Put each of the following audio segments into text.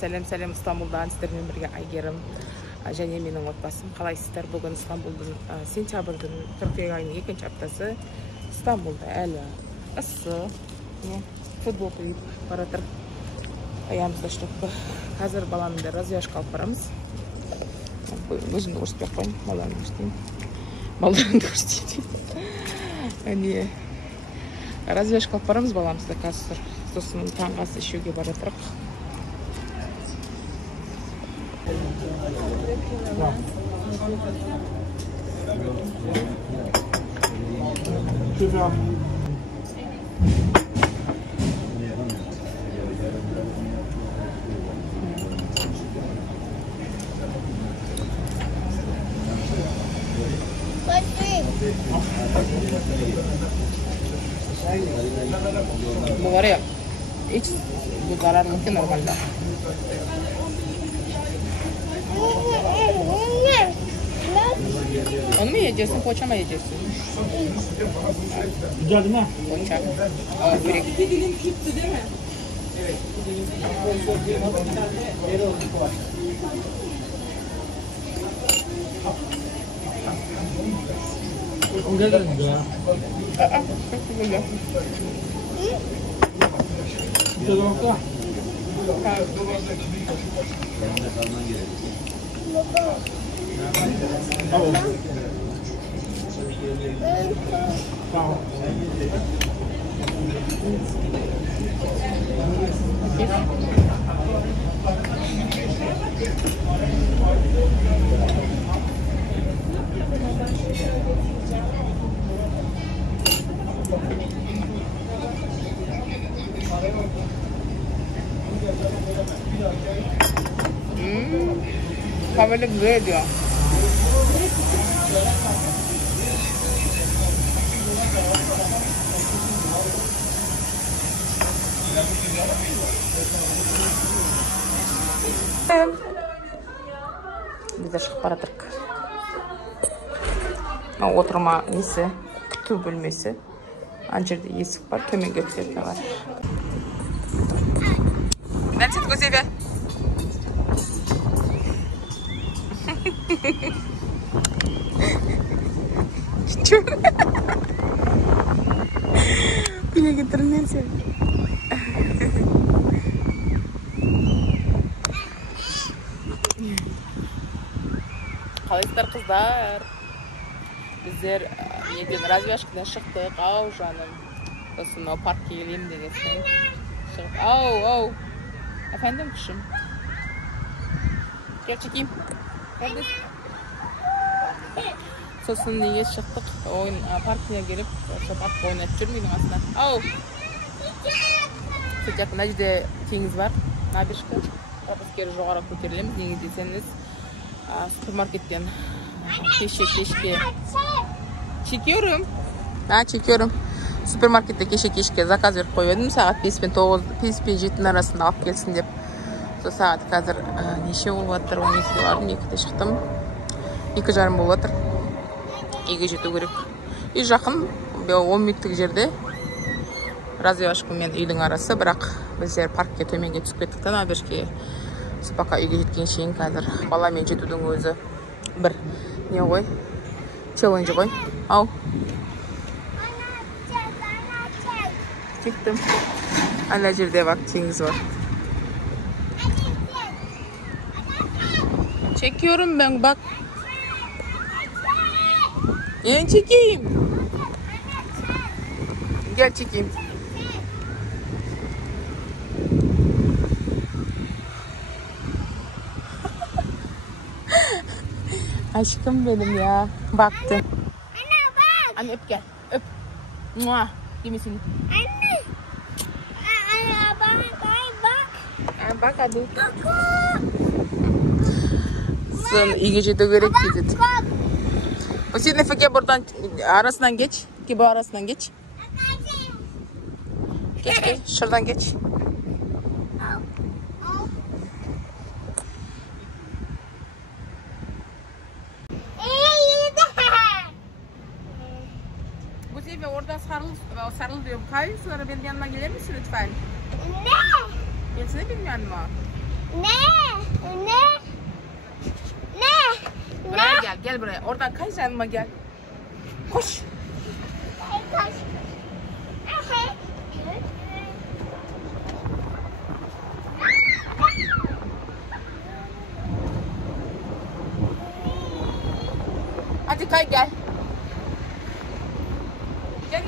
Сәлем Стамбулдан сіздермен бірге Айгерім және менің отбасым. Қалайсыздар? Бүгін Стамбулдың сентябрьдің қыркүйек айының 2-ші аптасы. Стамбулда әлі ыссы. Футбол қойып бара жатыр. Аямызда шырқпы. Қазір баламды развязка алып барамыз. Өзімді көрсетпей қойын. Балдарымды көрсетейін. Развязка алып барамыз баламызды қазір. Сосын таңғы ас ішуге бара жатырық. Bu var ya, hiç bu zararlı ki normalde. Onu mu yiyeceksin, poğaça mı yiyeceksin? Güzel değil mi? Poğaça. Bir dilim çıktı değil mi? Evet. Güzel değil ya. Çok güzel. Güzel oldu. Tamam. Tamam. Kahveli güzel diyor. Biz de çıkıp baradık. Oturma nesi, kütü bölmesi. Ancak esik var, tömen götürüp de var. Ben sizi gözeyim. Çok. Bile getirin neyse. Қалайсыздар қыздар? Біздер неден развязкадан шықтық. Ау жаным. Сосын паркке келемін деген соң шығып. Ау. Efendim kuşum. Gel çekeyim. Nerede? Sosun neye çıktık? Oyun parkına gelip parkta oynayıp жүрмейдің aslında. Ау. Sıcak Najde tеңіз бар. Набережка. Biz geri жоғары көтерілеміз. Неге десеңіз, супермаркеттен кешке çekiyorum. Süpermarkette keşke zakaz verip koyuyordum. Saat 5 пен 7'nin arasında alıp gelsin деп. Сол saat қазір неше болып жатыр? 12 бардым, 2-де шықтым. 2:30 болып жатыр. 2-ге жету керек. Үй жақын, 10 минуттық жерде. Развязка мен үйдің арасы, бірақ біздер паркке төменге түсіп кеттіктен набережкеге. Пока үйге жеткен шейін қазір баламен жетудің өзі бір не ғой? Челленджі ғой. Ау. Çektim. Hala жерде bak tеңіз var. Çekiyorum ben bak. Ben çekeyim. Gel çekeyim. Aşkım benim ya. Baktım. Anne bak. Anne öp gel. Öp. Muah. Gimisini. Anne. Bak. Bak hadi. Sonra iyi жету керек dedi. O senin Efe'ye buradan arasından geç. Ki bu arasından geç. Geç. Şuradan geç. Bu sefer orada sarıl diyorum. Kayın sonra benim yanıma gelir misin lütfen? Ne? Gelsene benim yanıma. Buraya gel buraya. Oradan kay yanıma gel. Koş. Hadi kay gel. Gel.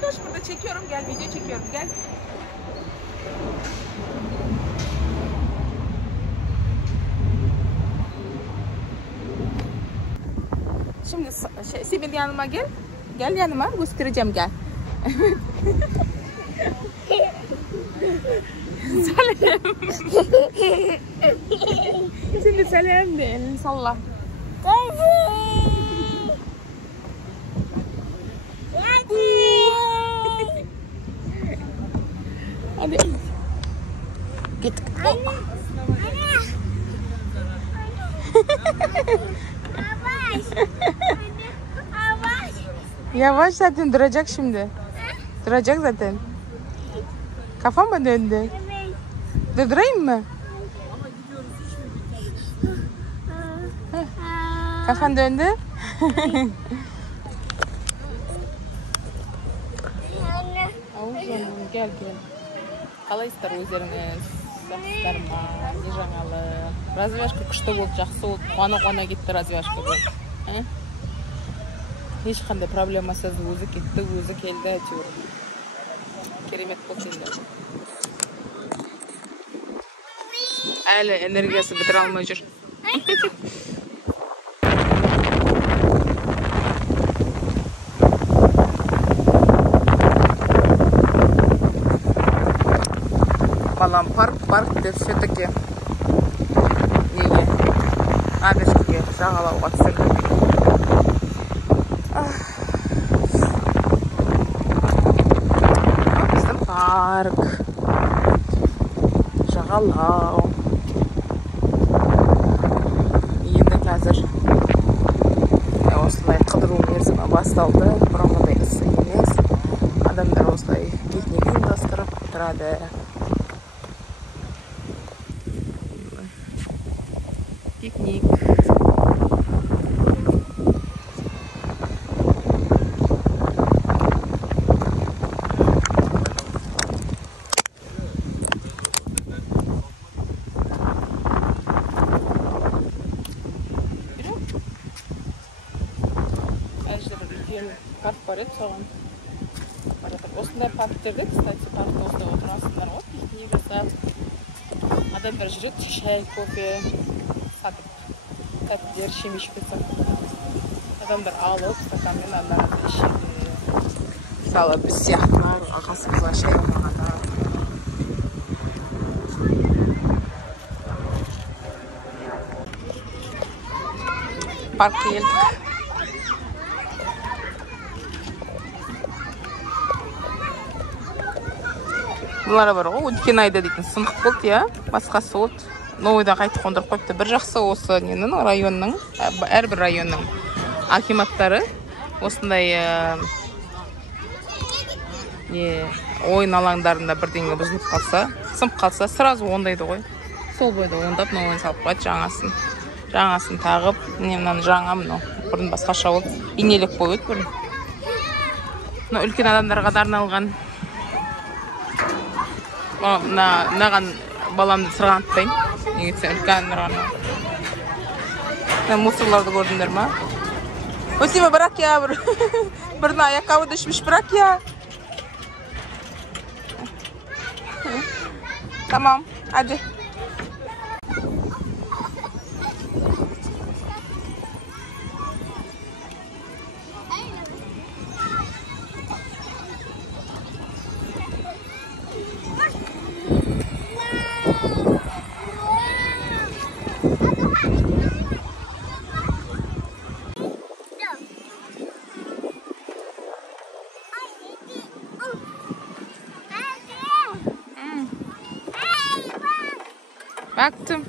Koş burada çekiyorum gel video çekiyorum gel. Şimdi Sibel yanıma gel. Gel yanıma göstereceğim gel. Salam. Şimdi salam de elini salla. Hadi. Git. Yavaş zaten duracak şimdi. Duracak zaten. Kafam mı döndü? Durdurayım mı? Kafan döndü. Gel. Қалайсыздар өздеріңіз? Жақсыздар ма? Не жаңалық? Развязка күшті болды, жақсы болды. Қуана кетті развязка болды. Ешқандай проблемасыз өзі кетті, өзі келді, әйтеуір. Керемет болды енді. Әлі энергиясы бітіре алмай жүр. Балам парк деп все-таки неге Абешкеге жағалауға түсірді. Біздің парк жағалау. Енді қазір осылай қыдыру мерзімі басталды. Бұрынғыдай іс емес. Адамдар осылай пикник ұйымдастырып тұрады. Пикник. Әжі бір үлкен парк бар еді, соған баратыр. Осындай парктерде, кстати, паркта осындай отырасыңдар ғой, пикник жасап. Адамдар жүреді, шай, кофе сатып, тәттілер, шемешкі сатып. Адамдар алып, стаканмен арнаған ішеді. Мысалы, біз сияқтылар, ағасымызға шай болмағанда. Паркқа келдік. Бұлары бар ғой, өткен айда дейтін сынық болды, я? Басқасы от. Новыйда қайтып қондырып қойыпты. Бір жақсы осы ненің районның, әрбір районның акиматтары осындай ойын алаңдарында бірдеңе бұзылып қалса, сынып қалса, сразу ондайды ғой. Сол бойда ондап, новыйын салып қойды, жаңасын тағып, мынаны жаңа, бұрын басқаша болды. Бейнелік қойып бұрын. Үлкен адамдарға да арналған. Мынаған баламды сырғанаттайын. Негетсен үлкен нұрғаны. Мусорларды көрдіңдер ма? Өсеме бірақ я бірін аяққауы düşmüş бірақ я. Tamam, hadi. Baktım.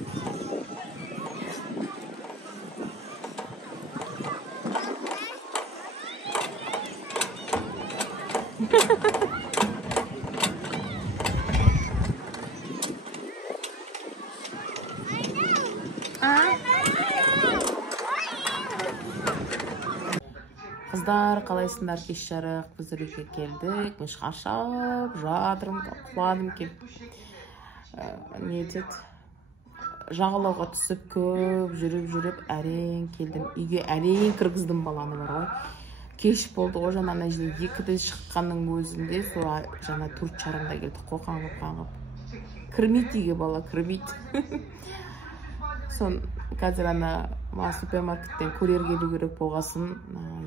қыздар, қалайсыңдар? Кеш жарық, біздер үйге келдік. Мен шаршап жатырмын, құладым келіп. Не деді? Жағалауға түсіп, көп жүріп, әрең келдім. Үйге әрең кіргіздім баланы бар ғой. Кеш болды ғой, жаңа ана жерде 2-де шыққанның өзінде, сол жаңа 4:30-да келді, қоқаңып. Кірмейді үйге бала, кірмейді. Сон қазір ана супермаркеттен курьер келу керек болғасын,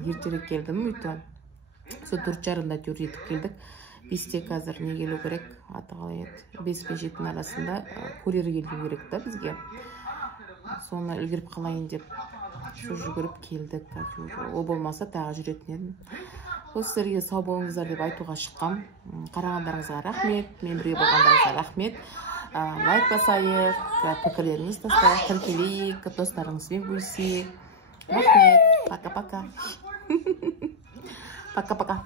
ертерек келдім, өйтіп. Сол 4:30-да жетіп келдік. 5-те қазір не келу керек, аты қалай еді, 5 пен 7-дің арасында курьер келу керек та бізге. Соны үлгеріп қалайын деп, сол жүгіріп келдік. Ол болмаса тағы жүретін едім. Сіздерге сау болыңыздар деп айтуға шыққам. Қарағандарыңызға рахмет, мен бірге болғандарыңызға рахмет. Лайк басайық, пікірлеріңіз тастайық, тіркелейік, достарыңызбен бөлісейік. Рахмет, пока-пока. Пока-пока.